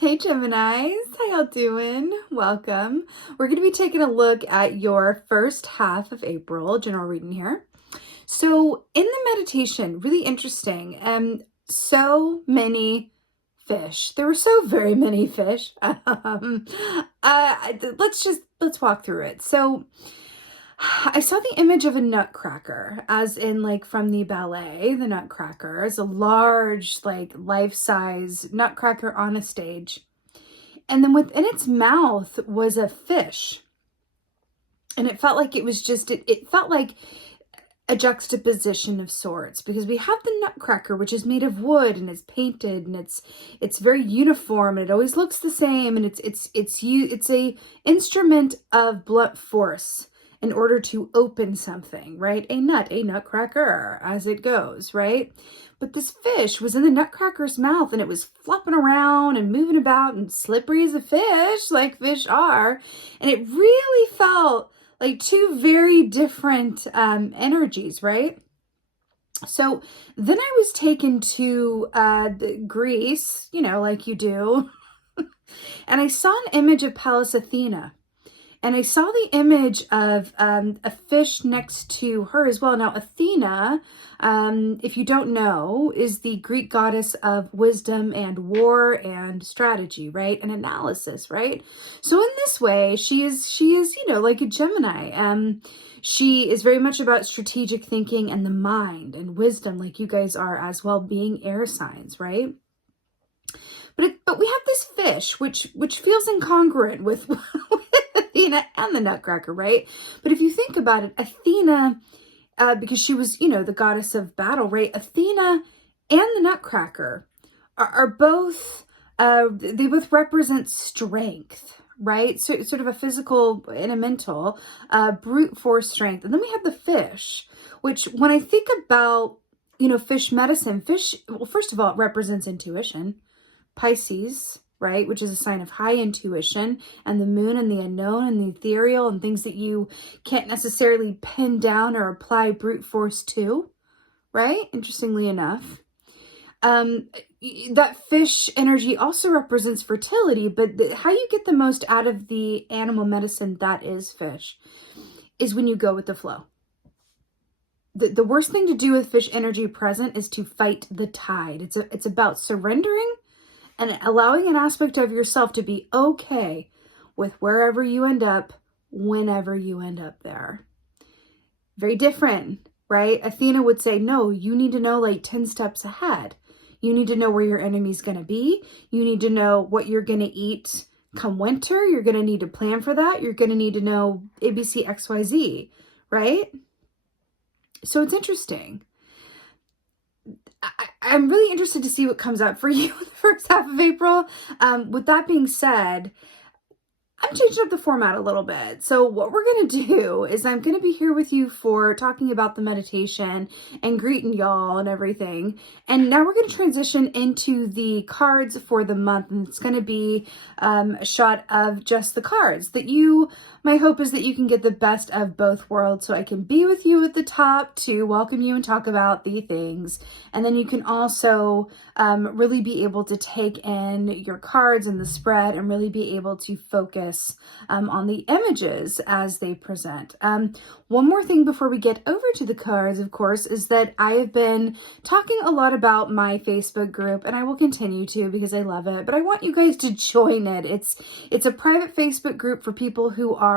Hey Geminis, how y'all doing? Welcome. We're going to be taking a look at your first half of April, general reading here. So in the meditation, really interesting, so many fish. There were so very many fish. Let's walk through it. So I saw the image of a nutcracker, as in like from the ballet, the Nutcracker. It's a large, like life-size nutcracker on a stage. And then within its mouth was a fish. And it felt like it was just, it felt like a juxtaposition of sorts, because we have the nutcracker, which is made of wood and it's painted and it's very uniform and it always looks the same, and it's a instrument of blunt force in order to open something, right? A nutcracker, as it goes, right? But this fish was in the nutcracker's mouth and it was flopping around and moving about and slippery as a fish, like fish are. And it really felt like two very different energies, right? So then I was taken to Greece, like you do. And I saw an image of Pallas Athena. And I saw the image of a fish next to her as well. Now, Athena, if you don't know, is the Greek goddess of wisdom and war and strategy, right? And analysis, right? So in this way, she is, like a Gemini. She is very much about strategic thinking and the mind and wisdom, like you guys are as well, being air signs, right? But we have this fish, which feels incongruent with Athena and the Nutcracker, right? But if you think about it, Athena, because she was, the goddess of battle, right? Athena and the Nutcracker are both, they both represent strength, right? So sort of a physical and a mental, brute force strength. And then we have the fish, which when I think about, fish medicine, well, first of all, it represents intuition. Pisces, right, which is a sign of high intuition, and the moon and the unknown and the ethereal and things that you can't necessarily pin down or apply brute force to, right? Interestingly enough. That fish energy also represents fertility, but how you get the most out of the animal medicine that is fish is when you go with the flow. The worst thing to do with fish energy present is to fight the tide. It's about surrendering and allowing an aspect of yourself to be okay with wherever you end up, whenever you end up there. Very different, right? Athena would say, no, you need to know like 10 steps ahead. You need to know where your enemy's going to be. You need to know what you're going to eat come winter. You're going to need to plan for that. You're going to need to know ABC, XYZ, right? So it's interesting. I'm really interested to see what comes up for you in the first half of April. With that being said, I'm changing up the format a little bit. So what we're going to do is I'm going to be here with you for talking about the meditation and greeting y'all and everything. And now we're going to transition into the cards for the month. And it's going to be a shot of just the cards my hope is that you can get the best of both worlds. So I can be with you at the top to welcome you and talk about the things. And then you can also really be able to take in your cards and the spread and really be able to focus on the images as they present. One more thing before we get over to the cards, of course, is that I have been talking a lot about my Facebook group, and I will continue to because I love it, but I want you guys to join it. It's a private Facebook group for people who are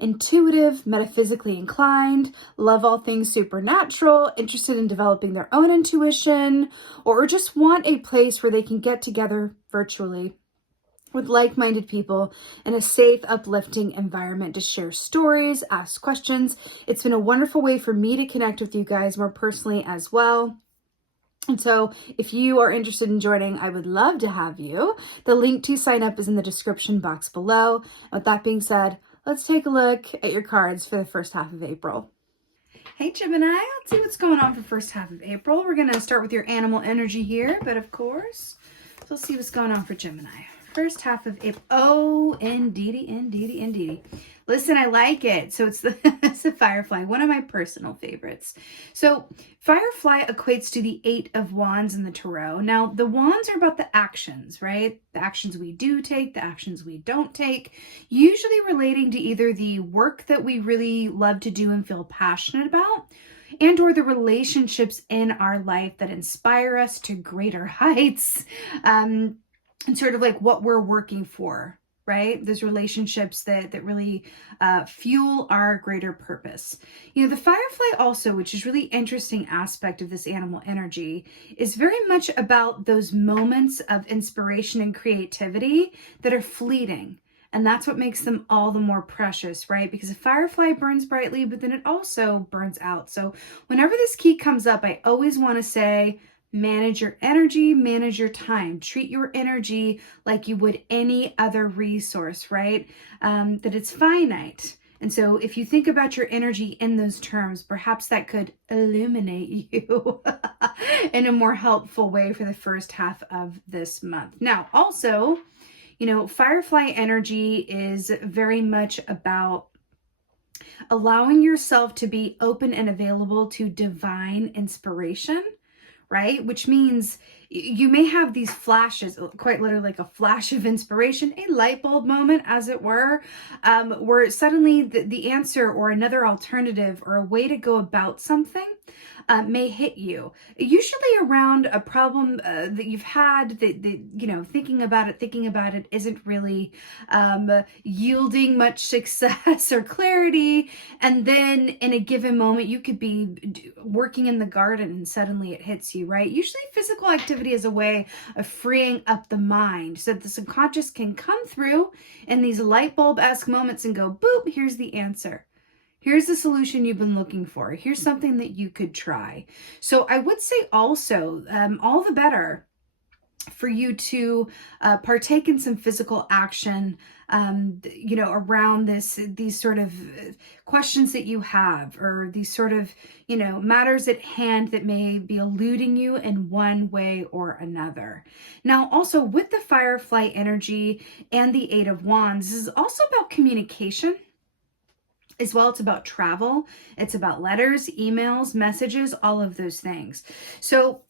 intuitive, metaphysically inclined, love all things supernatural, interested in developing their own intuition, or just want a place where they can get together virtually with like-minded people in a safe, uplifting environment to share stories, ask questions. It's been a wonderful way for me to connect with you guys more personally as well. And so if you are interested in joining, I would love to have you. The link to sign up is in the description box below. And with that being said, let's take a look at your cards for the first half of April. Hey Gemini, let's see what's going on for first half of April. We're going to start with your animal energy here, but of course, let's see what's going on for Gemini. first half of April. Oh, indeedy, indeedy, indeedy. Listen, I like it. So it's it's the Firefly, one of my personal favorites. So Firefly equates to the 8 of Wands in the Tarot. Now, the Wands are about the actions, right? The actions we do take, the actions we don't take, usually relating to either the work that we really love to do and feel passionate about, and or the relationships in our life that inspire us to greater heights, and sort of like what we're working for, right? Those relationships that really fuel our greater purpose. You know, the Firefly also, which is really interesting aspect of this animal energy, is very much about those moments of inspiration and creativity that are fleeting. And that's what makes them all the more precious, right? Because a firefly burns brightly, but then it also burns out. So whenever this key comes up, I always want to say, manage your energy, manage your time. Treat your energy like you would any other resource, right? That it's finite. And so if you think about your energy in those terms, perhaps that could illuminate you in a more helpful way for the first half of this month. Now, also, you know, Firefly energy is very much about allowing yourself to be open and available to divine inspiration, right? Which means you may have these flashes, quite literally like a flash of inspiration, a light bulb moment, as it were, where suddenly the answer or another alternative or a way to go about something may hit you, usually around a problem that you've had that, you know, thinking about it isn't really yielding much success or clarity. And then in a given moment, you could be working in the garden and suddenly it hits you, right? Usually physical activity is a way of freeing up the mind so that the subconscious can come through in these light bulb-esque moments and go, boop, here's the answer. Here's the solution you've been looking for. Here's something that you could try. So I would say also, all the better for you to partake in some physical action, you know, around these sort of questions that you have, or these sort of, you know, matters at hand that may be eluding you in one way or another. Now, also with the Firefly energy and the 8 of Wands, this is also about communication as well. It's about travel. It's about letters, emails, messages, all of those things. So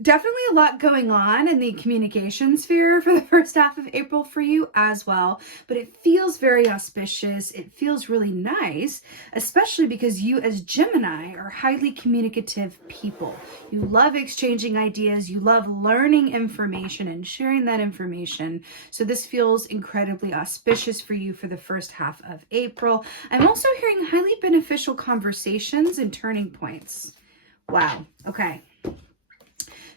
definitely a lot going on in the communication sphere for the first half of April for you as well, but it feels very auspicious. It feels really nice, especially because you as Gemini are highly communicative people. You love exchanging ideas. You love learning information and sharing that information. So this feels incredibly auspicious for you for the first half of April. I'm also hearing highly beneficial conversations and turning points. Wow. Okay.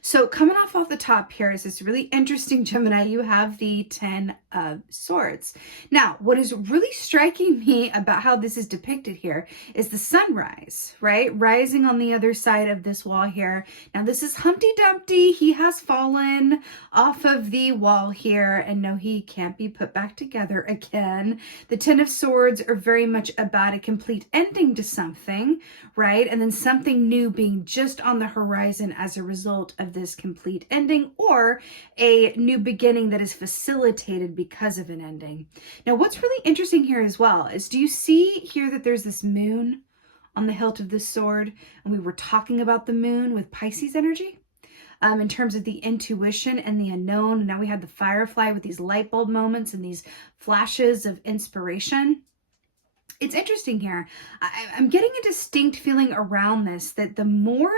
So coming off the top here is this really interesting, Gemini. You have the 10 of Swords. Now, what is really striking me about how this is depicted here is the sunrise, right? Rising on the other side of this wall here. Now, this is Humpty Dumpty. He has fallen off of the wall here, and no, he can't be put back together again. The 10 of Swords are very much about a complete ending to something, right? And then something new being just on the horizon as a result of this complete ending, or a new beginning that is facilitated because of an ending. Now, what's really interesting here as well is, do you see here that there's this moon on the hilt of this sword? And we were talking about the moon with Pisces energy in terms of the intuition and the unknown. And now we have the Firefly with these light bulb moments and these flashes of inspiration. It's interesting here. I'm getting a distinct feeling around this, that the more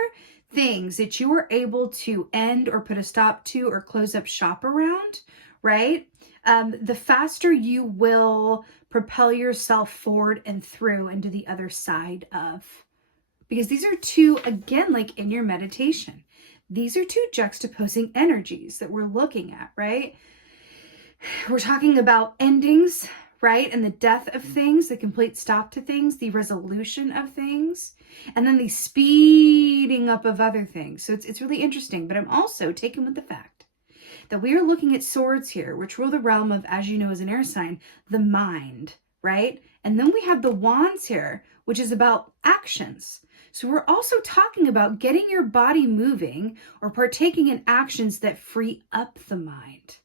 things that you are able to end or put a stop to or close up shop around, right? The faster you will propel yourself forward and through into the other side of. Because these are two, again, like in your meditation, these are two juxtaposing energies that we're looking at, right? We're talking about endings, right? And the death of things, the complete stop to things, the resolution of things, and then the speeding up of other things. So it's really interesting, but I'm also taken with the fact that we are looking at swords here, which rule the realm of, as you know, as an air sign, the mind, right? And then we have the wands here, which is about actions. So we're also talking about getting your body moving or partaking in actions that free up the mind.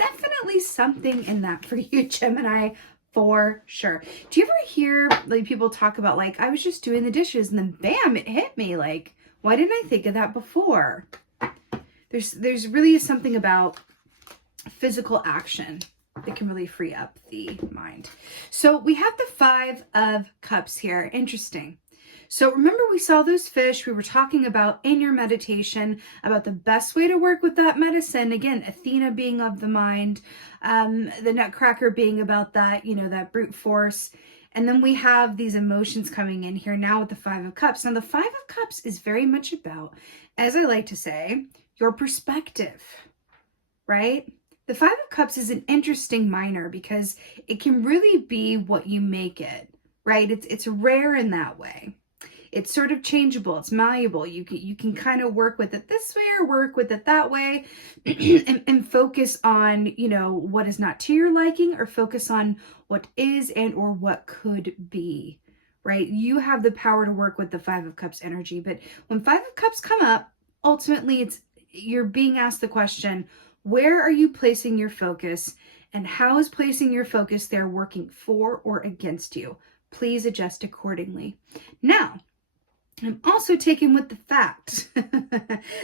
definitely something in that for you, Gemini, for sure. Do you ever hear like people talk about like, I was just doing the dishes and then bam, it hit me. Like, why didn't I think of that before? There's really something about physical action that can really free up the mind. So we have the 5 of Cups here. Interesting. So remember we saw those fish. We were talking about in your meditation about the best way to work with that medicine. Again, Athena being of the mind, the Nutcracker being about that, you know, that brute force. And then we have these emotions coming in here now with the 5 of Cups. Now the 5 of Cups is very much about, as I like to say, your perspective, right? The 5 of Cups is an interesting minor because it can really be what you make it, right? It's rare in that way. It's sort of changeable. It's malleable. You can kind of work with it this way or work with it that way and focus on, you know, what is not to your liking or focus on what is and or what could be, right? You have the power to work with the 5 of Cups energy. But when 5 of Cups come up, ultimately you're being asked the question, where are you placing your focus and how is placing your focus there working for or against you? Please adjust accordingly. Now, I'm also taken with the fact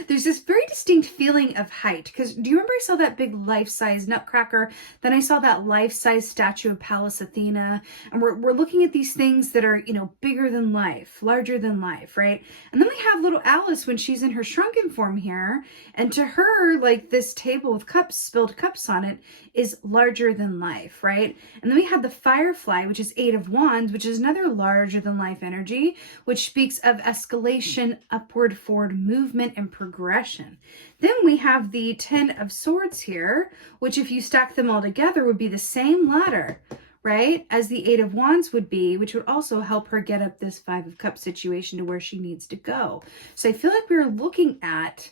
there's this very distinct feeling of height, because do you remember I saw that big life-size Nutcracker? Then I saw that life-size statue of Pallas Athena, and we're looking at these things that are, you know, bigger than life, larger than life, right? And then we have little Alice when she's in her shrunken form here, and to her, like, this table with cups, spilled cups on it, is larger than life, right? And then we have the Firefly, which is 8 of Wands, which is another larger than life energy, which speaks of escalation, upward, forward movement, and progression. Then we have the 10 of Swords here, which if you stack them all together would be the same ladder, right, as the 8 of Wands would be, which would also help her get up this 5 of Cups situation to where she needs to go. So I feel like we're looking at,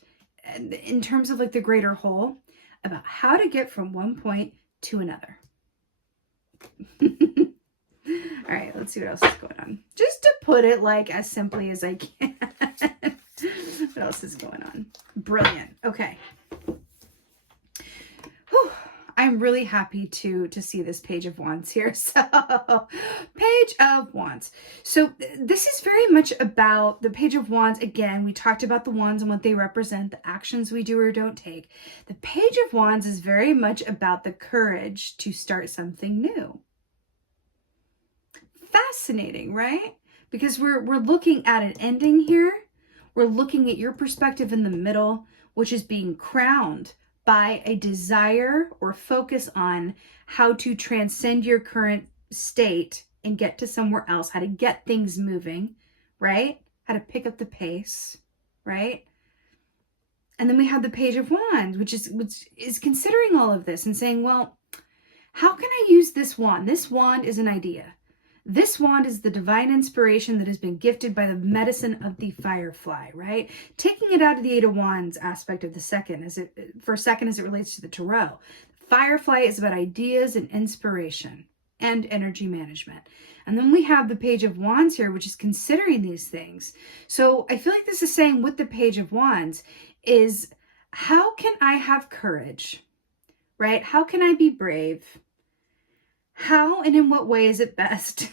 in terms of like the greater whole, about how to get from one point to another. All right, let's see what else is going on. Just to put it like as simply as I can. What else is going on? Brilliant. Okay. Whew. I'm really happy to see this Page of Wands here. So, Page of Wands. So this is very much about the Page of Wands. Again, we talked about the wands and what they represent, the actions we do or don't take. The Page of Wands is very much about the courage to start something new. Fascinating, right? Because we're looking at an ending here. We're looking at your perspective in the middle, which is being crowned by a desire or focus on how to transcend your current state and get to somewhere else, how to get things moving, right? How to pick up the pace, right? And then we have the Page of Wands, which is considering all of this and saying, well, how can I use this wand? This wand is an idea. This wand is the divine inspiration that has been gifted by the medicine of the Firefly, right? Taking it out of the 8 of Wands aspect of the second, as it relates to the Tarot. Firefly is about ideas and inspiration and energy management. And then we have the Page of Wands here, which is considering these things. So I feel like this is saying with the Page of Wands is, how can I have courage, right? How can I be brave? How and in what way is it best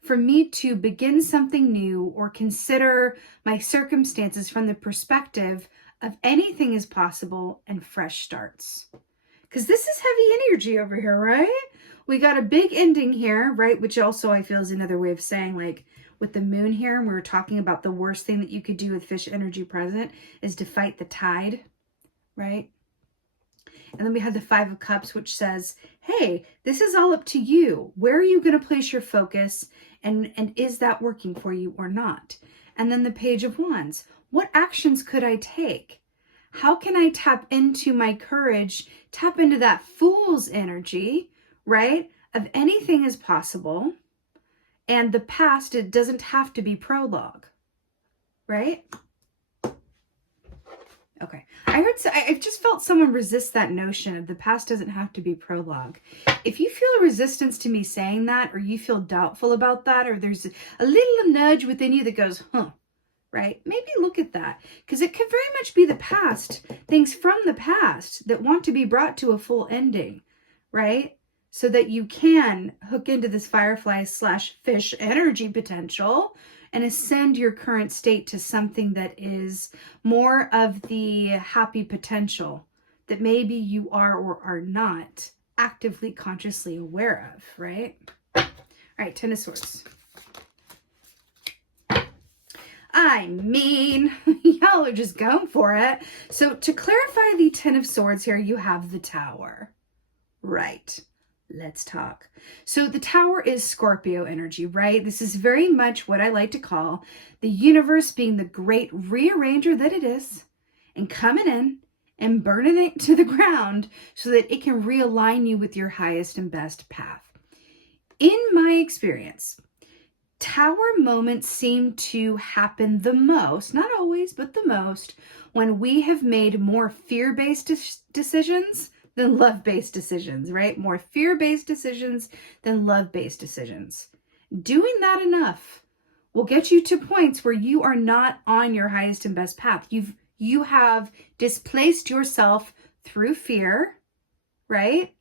for me to begin something new or consider my circumstances from the perspective of anything is possible and fresh starts? Because this is heavy energy over here, right? We got a big ending here, right? Which also I feel is another way of saying, like with the moon here, and we were talking about the worst thing that you could do with fish energy present is to fight the tide, right? And then we have the 5 of Cups, which says, hey, this is all up to you. Where are you going to place your focus? And is that working for you or not? And then the Page of Wands. What actions could I take? How can I tap into my courage, tap into that fool's energy, right? Of anything is possible. And the past, it doesn't have to be prologue, right? Okay. I've just felt someone resist that notion of the past doesn't have to be prologue. If you feel a resistance to me saying that, or you feel doubtful about that, or there's a little nudge within you that goes, huh, right? Maybe look at that, because it could very much be the past, things from the past that want to be brought to a full ending, right? So that you can hook into this firefly / fish energy potential and ascend your current state to something that is more of the happy potential that maybe you are or are not actively, consciously aware of, right? All right, Ten of Swords. I mean, y'all are just going for it. So to clarify the Ten of Swords here, you have the Tower. Right. Let's talk. So the Tower is Scorpio energy, right? This is very much what I like to call the universe being the great rearranger that it is and coming in and burning it to the ground so that it can realign you with your highest and best path. In my experience, Tower moments seem to happen the most, not always, but the most, when we have made more fear-based decisions than love-based decisions, right? More fear-based decisions than love-based decisions. Doing that enough will get you to points where you are not on your highest and best path. You have displaced yourself through fear, right?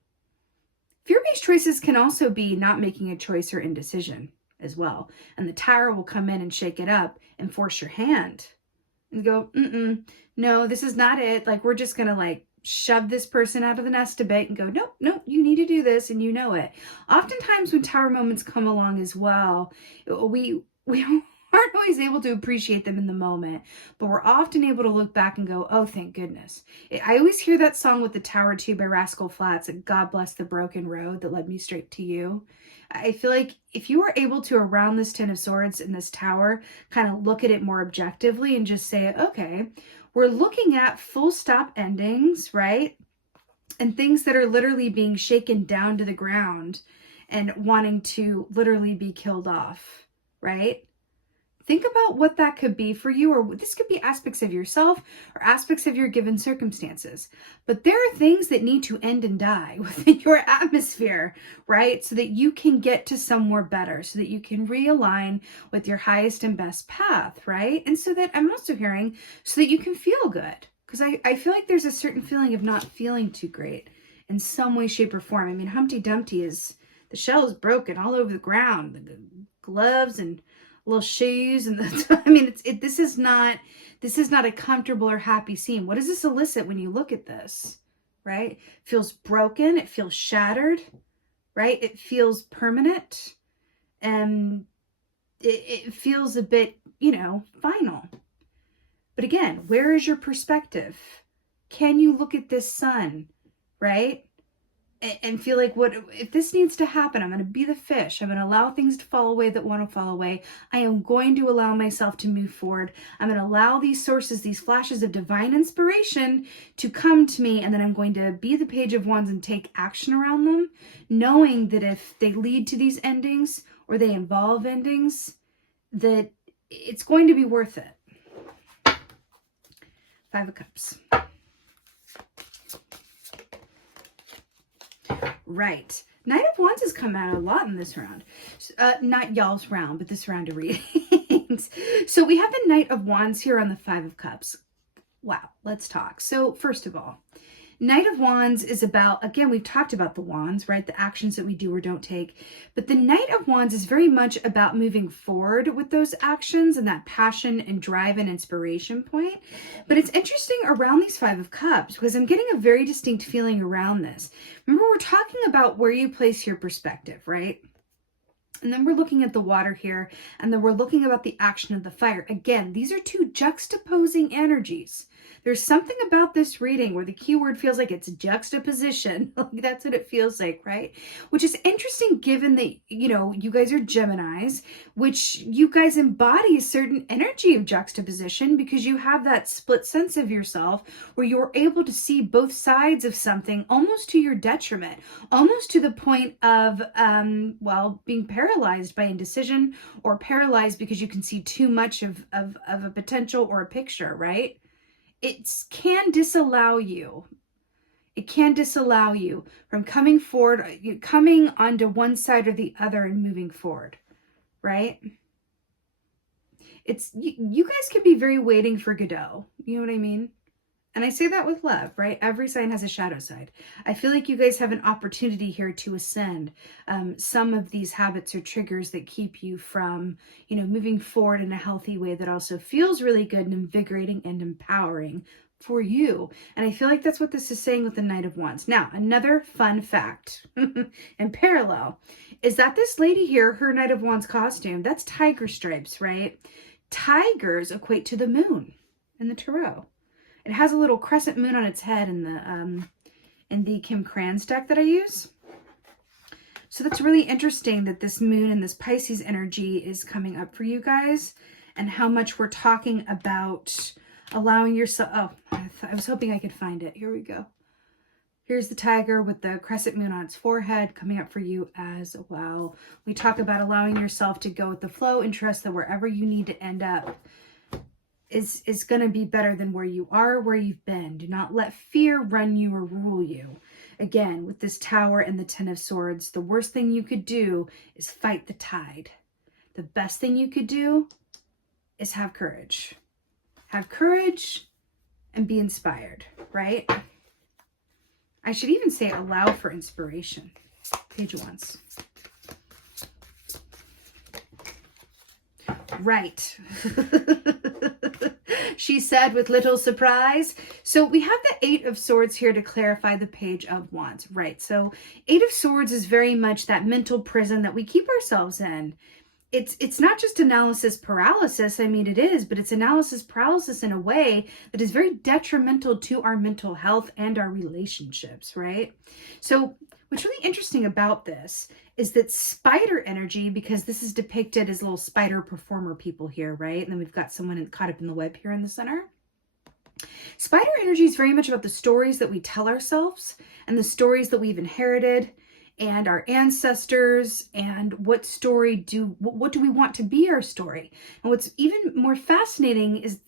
Fear-based choices can also be not making a choice or indecision as well. And the Tower will come in and shake it up and force your hand and go, no, this is not it. Like, we're just going to like shove this person out of the nest a bit and go, nope, you need to do this. And you know it. Oftentimes when Tower moments come along as well, we aren't always able to appreciate them in the moment, but we're often able to look back and go, oh, thank goodness. I always hear that song with the Tower 2 by Rascal Flatts, God Bless the Broken Road that led me straight to you. I feel like if you were able to, around this Ten of Swords and this Tower, kind of look at it more objectively and just say, okay, we're looking at full stop endings, right? And things that are literally being shaken down to the ground and wanting to literally be killed off, right? Think about what that could be for you, or this could be aspects of yourself or aspects of your given circumstances. But there are things that need to end and die within your atmosphere, right? So that you can get to somewhere better, so that you can realign with your highest and best path, right? And so that I'm also hearing, so that you can feel good. Because I feel like there's a certain feeling of not feeling too great in some way, shape, or form. I mean, Humpty Dumpty the shell is broken all over the ground, the gloves and little shoes, and I mean, this is not a comfortable or happy scene. What does this elicit when you look at this, right? It feels broken, it feels shattered, right? It feels permanent, and it feels a bit, final. But again, where is your perspective? Can you look at this sun, right? And feel like, what if this needs to happen? I'm going to be the fish. I'm going to allow things to fall away that want to fall away. I am going to allow myself to move forward. I'm going to allow these sources, these flashes of divine inspiration to come to me. And then I'm going to be the Page of Wands and take action around them, knowing that if they lead to these endings or they involve endings, that it's going to be worth it. Five of Cups. Right. Knight of Wands has come out a lot in this round. Not y'all's round, but this round of readings. So we have the Knight of Wands here on the Five of Cups. Wow, let's talk. So first of all, Knight of Wands is about, again, we've talked about the wands, right? The actions that we do or don't take. But the Knight of Wands is very much about moving forward with those actions and that passion and drive and inspiration point. But it's interesting around these Five of Cups because I'm getting a very distinct feeling around this. Remember, we're talking about where you place your perspective, right? And then we're looking at the water here, and then we're looking about the action of the fire. Again, these are two juxtaposing energies. There's something about this reading where the keyword feels like it's juxtaposition. That's what it feels like, right? Which is interesting given that, you guys are Geminis, which you guys embody a certain energy of juxtaposition because you have that split sense of yourself where you're able to see both sides of something almost to your detriment, almost to the point of, being paralyzed by indecision or paralyzed because you can see too much of a potential or a picture, right? It can disallow you. It can disallow you from coming forward, coming onto one side or the other and moving forward, right? it's, you guys could be very waiting for Godot. You know what I mean? And I say that with love, right? Every sign has a shadow side. I feel like you guys have an opportunity here to ascend some of these habits or triggers that keep you from, you know, moving forward in a healthy way that also feels really good and invigorating and empowering for you. And I feel like that's what this is saying with the Knight of Wands. Now, another fun fact in parallel is that this lady here, her Knight of Wands costume, that's tiger stripes, right? Tigers equate to the moon in the tarot. It has a little crescent moon on its head in the Kim Kranz deck that I use. So that's really interesting that this moon and this Pisces energy is coming up for you guys, and how much we're talking about allowing yourself. Oh, I was hoping I could find it. Here we go. Here's the tiger with the crescent moon on its forehead coming up for you as well. We talk about allowing yourself to go with the flow and trust that wherever you need to end up is going to be better than where you are, where you've been. Do not let fear run you or rule you. Again, with this Tower and the Ten of Swords, the worst thing you could do is fight the tide. The best thing you could do is have courage. Have courage and be inspired, right? I should even say allow for inspiration. Page of Wands. Right. She said with little surprise. So we have the Eight of Swords here to clarify the Page of Wands. Right. So Eight of Swords is very much that mental prison that we keep ourselves in. It's not just analysis paralysis. I mean, it is, but it's analysis paralysis in a way that is very detrimental to our mental health and our relationships, right? So what's really interesting about this is that spider energy, because this is depicted as little spider performer people here, right? And then we've got someone caught up in the web here in the center. Spider energy is very much about the stories that we tell ourselves and the stories that we've inherited and our ancestors, and what do we want to be our story. And what's even more fascinating is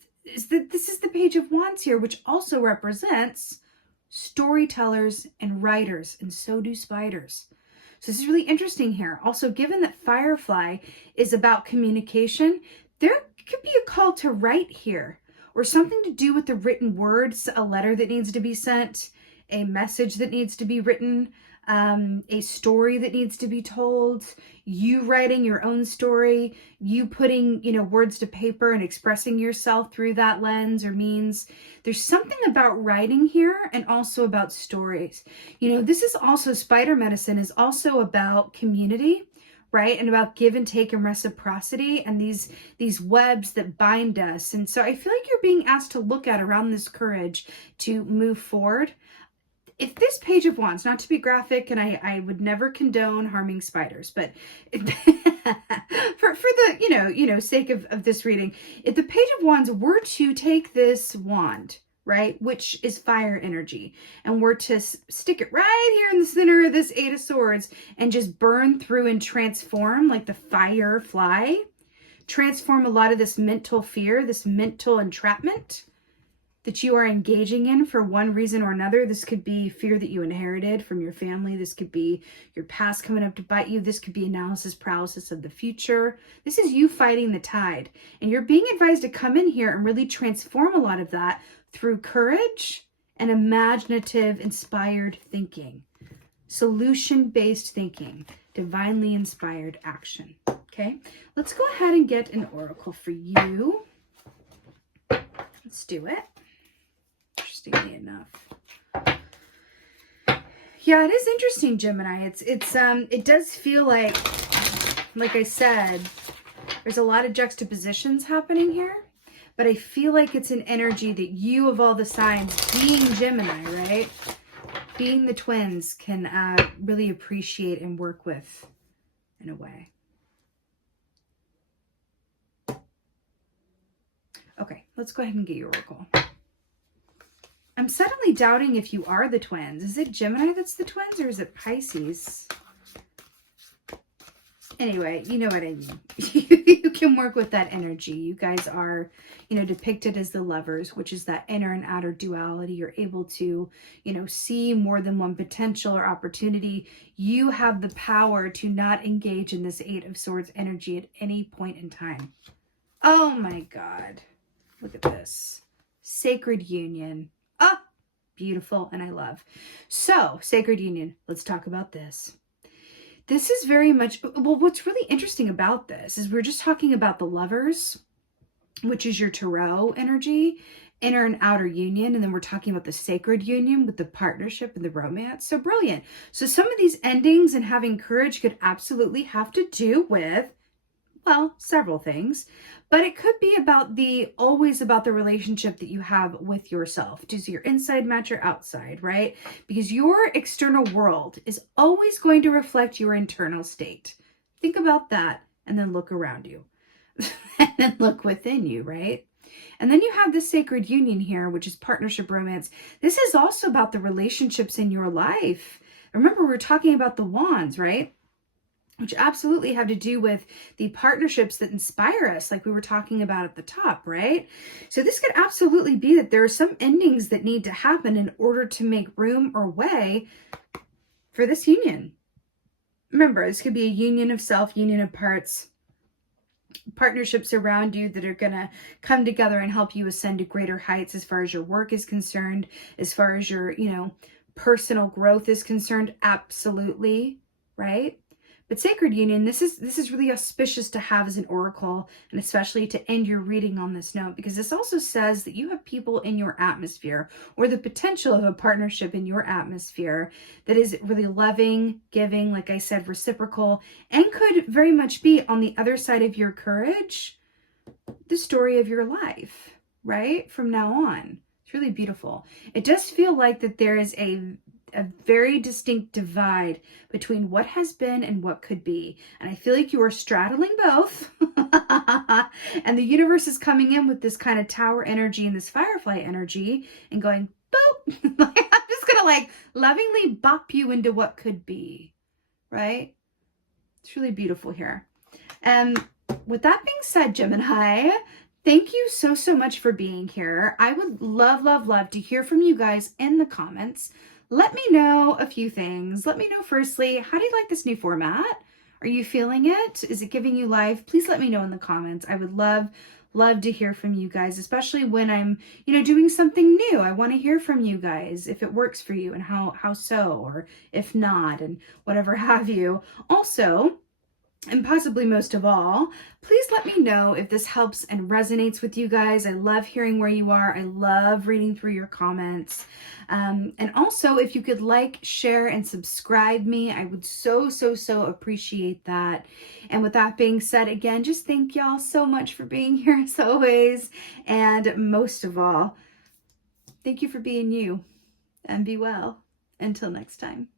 that this is the Page of Wands here, which also represents storytellers and writers, and so do spiders. So this is really interesting here. Also, given that Firefly is about communication, there could be a call to write here, or something to do with the written words, a letter that needs to be sent, a message that needs to be written, a story that needs to be told, you writing your own story, you putting, words to paper and expressing yourself through that lens or means. There's something about writing here, and also about stories. This is also, spider medicine is also about community, right? And about give and take and reciprocity, and these webs that bind us. And so I feel like you're being asked to look at around this courage to move forward. If this Page of Wands, not to be graphic, and I would never condone harming spiders, but for the sake of this reading, if the Page of Wands were to take this wand, right, which is fire energy, and were to stick it right here in the center of this Eight of Swords and just burn through and transform like the firefly, transform a lot of this mental fear, this mental entrapment that you are engaging in for one reason or another. This could be fear that you inherited from your family. This could be your past coming up to bite you. This could be analysis paralysis of the future. This is you fighting the tide. And you're being advised to come in here and really transform a lot of that through courage and imaginative, inspired thinking. Solution-based thinking. Divinely inspired action. Okay? Let's go ahead and get an oracle for you. Let's do it. Interestingly enough. Yeah, it is interesting, Gemini. It does feel like I said, there's a lot of juxtapositions happening here, but I feel like it's an energy that you, of all the signs, being Gemini, right? Being the twins, can really appreciate and work with in a way. Okay, let's go ahead and get your oracle. I'm suddenly doubting if you are the twins. Is it Gemini that's the twins, or is it Pisces? Anyway, you know what I mean. You can work with that energy. You guys are, depicted as the lovers, which is that inner and outer duality. You're able to, see more than one potential or opportunity. You have the power to not engage in this Eight of Swords energy at any point in time. Oh my God. Look at this. Sacred union. Ah, beautiful, and I love. So, sacred union. Let's talk about this. This is very much, well, what's really interesting about this is we're just talking about the lovers, which is your tarot energy, inner and outer union. And then we're talking about the sacred union with the partnership and the romance. So brilliant. So some of these endings and having courage could absolutely have to do with, well, several things, but it could be about always about the relationship that you have with yourself. Does your inside match your outside, right? Because your external world is always going to reflect your internal state. Think about that and then look around you and then look within you, right? And then you have the sacred union here, which is partnership romance. This is also about the relationships in your life. Remember, we're talking about the wands, right? Which absolutely have to do with the partnerships that inspire us, like we were talking about at the top, right? So this could absolutely be that there are some endings that need to happen in order to make room or way for this union. Remember, this could be a union of self, union of parts, partnerships around you that are going to come together and help you ascend to greater heights as far as your work is concerned, as far as your, personal growth is concerned. Absolutely, right? But sacred union, this is really auspicious to have as an oracle, and especially to end your reading on this note, because this also says that you have people in your atmosphere, or the potential of a partnership in your atmosphere that is really loving, giving, like I said, reciprocal, and could very much be on the other side of your courage, the story of your life, right? From now on. It's really beautiful. It does feel like that there is a very distinct divide between what has been and what could be. And I feel like you are straddling both. And the universe is coming in with this kind of tower energy and this firefly energy and going, boop. I'm just going to lovingly bop you into what could be, right? It's really beautiful here. And with that being said, Gemini, thank you so, so much for being here. I would love, love, love to hear from you guys in the comments. Let me know a few things. Let me know, firstly, how do you like this new format? Are you feeling it? Is it giving you life? Please let me know in the comments. I would love, love to hear from you guys, especially when I'm, doing something new. I want to hear from you guys if it works for you and how so, or if not, and whatever have you. Also, and possibly most of all, please let me know if this helps and resonates with you guys. I love hearing where you are. I love reading through your comments. And also, if you could like, share, and subscribe me, I would so, so, so appreciate that. And with that being said, again, just thank y'all so much for being here as always. And most of all, thank you for being you. And be well. Until next time.